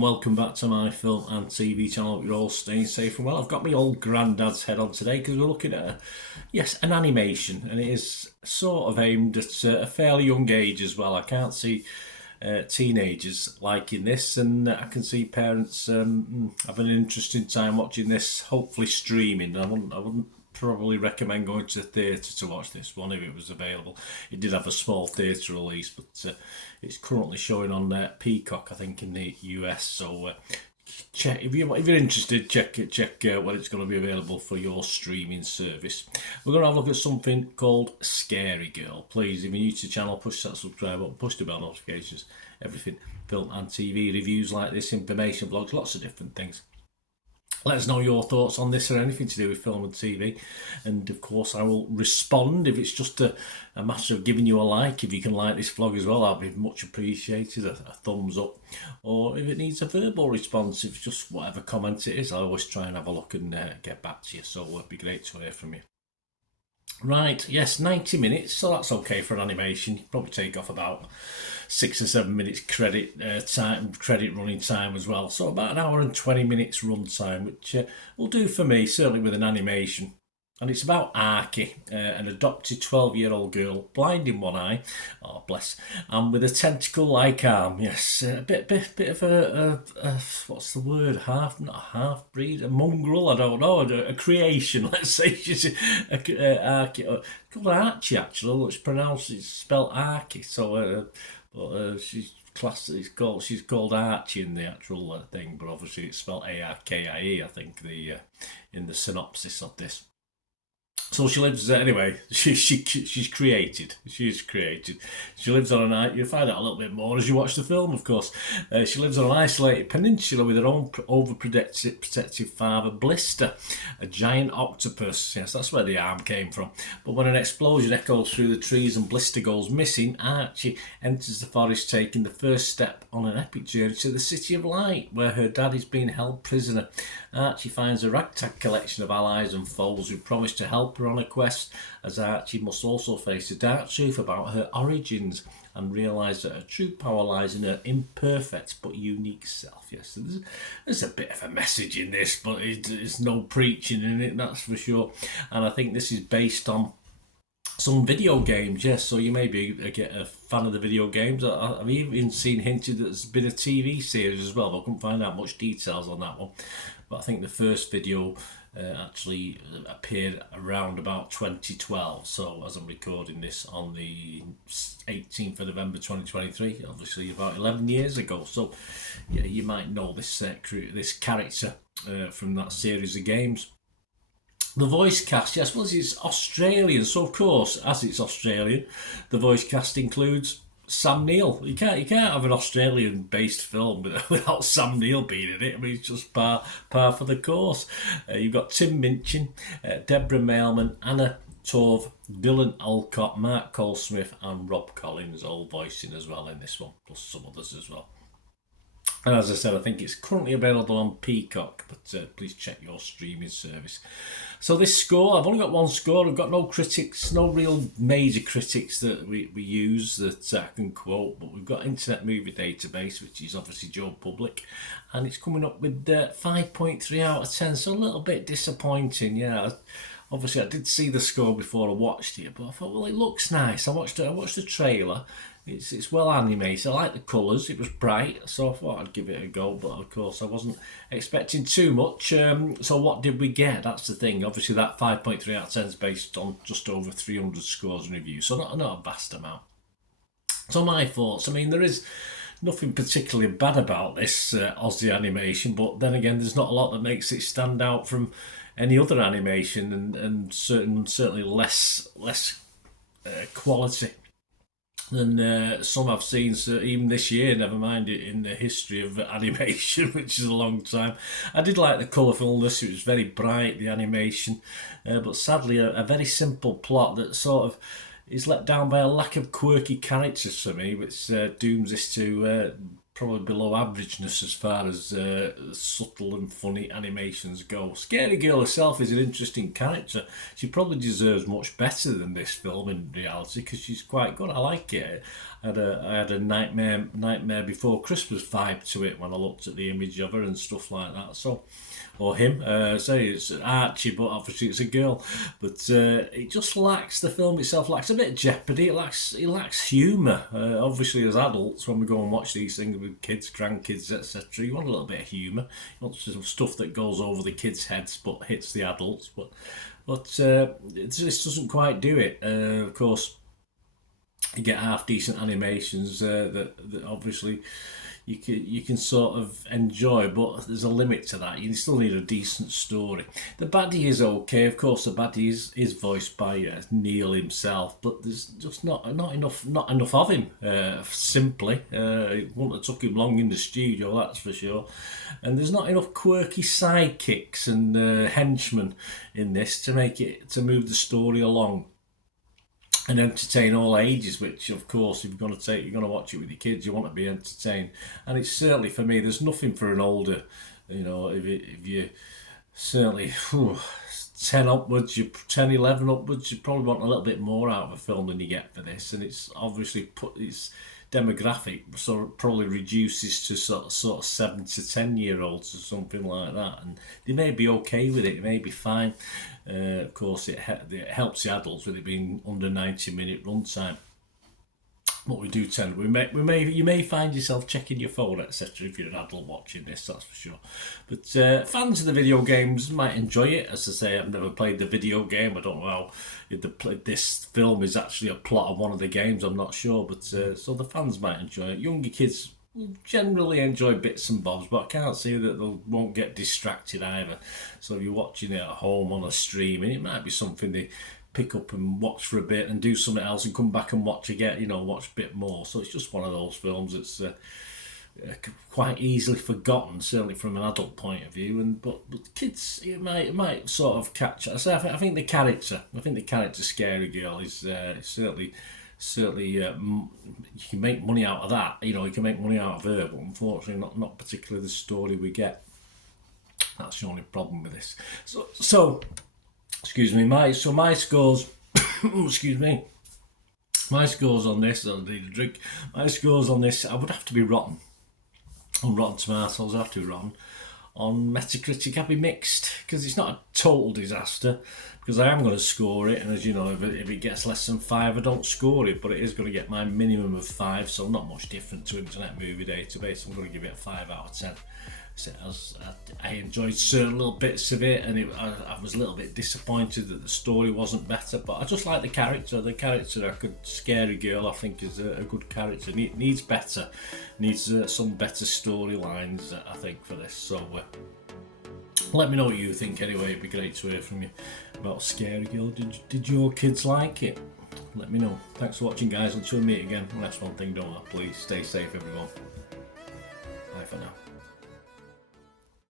Welcome back to my film and TV channel. Hope you're all staying safe and well. I've got my old granddad's head on today because we're looking at an animation, and it is sort of aimed at a fairly young age as well. I can't see teenagers liking this, and I can see parents having an interesting time watching this, hopefully streaming. I wouldn't probably recommend going to the theatre to watch this one if it was available. It did have a small theatre release, but it's currently showing on Peacock, I think, in the US. So check if you're interested. Check when it's going to be available for your streaming service. We're going to have a look at something called Scarygirl. Please, if you're new to the channel, push that subscribe button, push the bell notifications. Everything film and TV reviews like this, information blogs, lots of different things. Let us know your thoughts on this or anything to do with film and TV. And of course, I will respond if it's just a matter of giving you a like. If you can like this vlog as well, that'd be much appreciated. A thumbs up. Or if it needs a verbal response, if it's just whatever comment it is, I always try and have a look and get back to you. So it'd be great to hear from you. Right, yes, 90 minutes, so that's okay for an animation. You probably take off about 6 or 7 minutes credit running time as well. So about an hour and 20 minutes run time, which will do for me, certainly with an animation. And it's about Archie, an adopted 12-year-old girl, blind in one eye, oh bless, and with a tentacle-like arm. Yes, a bit of a what's the word? Not a half-breed, a mongrel. I don't know, a creation. Let's say she's Archie, called Archie actually. It's spelled Archie. So, she's classed. She's called Archie in the actual thing, but obviously it's spelled Arkie. I think in the synopsis of this. So she lives anyway. She's created. She's created. She lives on an island. You'll find out a little bit more as you watch the film, of course. She lives on an isolated peninsula with her own overprotective father, Blister, a giant octopus. Yes, that's where the arm came from. But when an explosion echoes through the trees and Blister goes missing, Archie enters the forest, taking the first step on an epic journey to the City of Light, where her dad is being held prisoner. Archie finds a ragtag collection of allies and foes who promise to help her on a quest, as Archie must also face the dark truth about her origins and realise that her true power lies in her imperfect but unique self. Yes, so there's a bit of a message in this, but it's no preaching in it, that's for sure. And I think this is based on some video games, yes, so you may be a fan of the video games. I've even seen hinted that there's been a TV series as well, but I couldn't find out much details on that one. But I think the first video actually appeared around about 2012, so as I'm recording this on the 18th of November 2023, obviously about 11 years ago. So yeah, you might know this character from that series of games. The voice cast, yes, well, it's Australian, so of course, as it's Australian, the voice cast includes Sam Neill. You can't have an Australian-based film without Sam Neill being in it. I mean, it's just par for the course. You've got Tim Minchin, Deborah Mailman, Anna Torv, Dylan Alcott, Mark Colesmith, and Rob Collins all voicing as well in this one, plus some others as well. And as I said, I think it's currently available on Peacock, but please check your streaming service. So this score, I've only got one score. I've got no critics, no real major critics that we use that I can quote, but we've got Internet Movie Database, which is obviously Joe Public, and it's coming up with 5.3 out of 10, so a little bit disappointing, yeah. Obviously, I did see the score before I watched it, but I thought, well, it looks nice. I watched the trailer. It's well animated. I like the colours. It was bright, so I thought I'd give it a go. But of course, I wasn't expecting too much. So what did we get? That's the thing. Obviously, that 5.3 out of 10 is based on just over 300 scores and reviews, so not a vast amount. So my thoughts. I mean, there is nothing particularly bad about this Aussie animation, but then again, there's not a lot that makes it stand out from any other animation, and certainly less quality. than some I've seen, so even this year, never mind it in the history of animation, which is a long time. I did like the colourfulness, it was very bright, the animation, but sadly a very simple plot that sort of is let down by a lack of quirky characters for me, which dooms this to probably below averageness as far as subtle and funny animations go. Scarygirl herself is an interesting character. She probably deserves much better than this film in reality, because she's quite good. I like it. I had a Nightmare Before Christmas vibe to it when I looked at the image of her and stuff like that. So, or him, say it's Archie, but obviously it's a girl. But it just lacks, the film itself lacks a bit of jeopardy. It lacks humour. Obviously, as adults, when we go and watch these things with kids, grandkids, etc., you want a little bit of humour. You want some stuff that goes over the kids' heads but hits the adults. But this doesn't quite do it. Of course, you get half decent animations that obviously you can sort of enjoy, but there's a limit to that. You still need a decent story. The baddie is okay, of course. The baddie is voiced by Neil himself, but there's just not enough of him. Simply, it wouldn't have took him long in the studio, that's for sure. And there's not enough quirky sidekicks and henchmen in this to move the story along and entertain all ages, which of course if you're going to watch it with your kids, you want to be entertained. And it's certainly, for me, there's nothing for an older, if you certainly 10 upwards, 11 upwards, you probably want a little bit more out of a film than you get for this. And it's obviously its demographic sort of probably reduces to sort of 7 to 10 year olds or something like that, and they may be okay with it, may be fine. Of course, it helps the adults with it being under 90-minute runtime. What we do tend, you may find yourself checking your phone, etc. if you're an adult watching this, that's for sure. But fans of the video games might enjoy it. As I say, I've never played the video game. I don't know how this film is actually a plot of one of the games. I'm not sure, but so the fans might enjoy it. Younger kids generally enjoy bits and bobs, but I can't see that they won't get distracted either. So if you're watching it at home on a stream, and it might be something they pick up and watch for a bit and do something else and come back and watch again, watch a bit more. So it's just one of those films that's quite easily forgotten, certainly from an adult point of view. But kids, it might sort of catch. I think the character Scarygirl is certainly you can make money out of that. You can make money out of her, but unfortunately not particularly the story we get. That's the only problem with this. So excuse me, my scores excuse me, my scores on this, I'll need a drink. My scores on this, I would have to be rotten. On Rotten Tomatoes, I have to be rotten. On Metacritic, I'd be mixed, because it's not a total disaster, because I am going to score it, and as you know, if it gets less than 5, I don't score it, but it is going to get my minimum of 5, so not much different to Internet Movie Database. I'm going to give it a 5 out of 10. I enjoyed certain little bits of it, and I was a little bit disappointed that the story wasn't better, but I just like the character. Scarygirl, I think, is a good character. Needs better, needs some better storylines, I think, for this. So let me know what you think anyway. It'd be great to hear from you about Scarygirl. Did your kids like it? Let me know. Thanks for watching, guys. Until we meet again. And that's one thing, don't I? Please stay safe, everyone. Bye for now.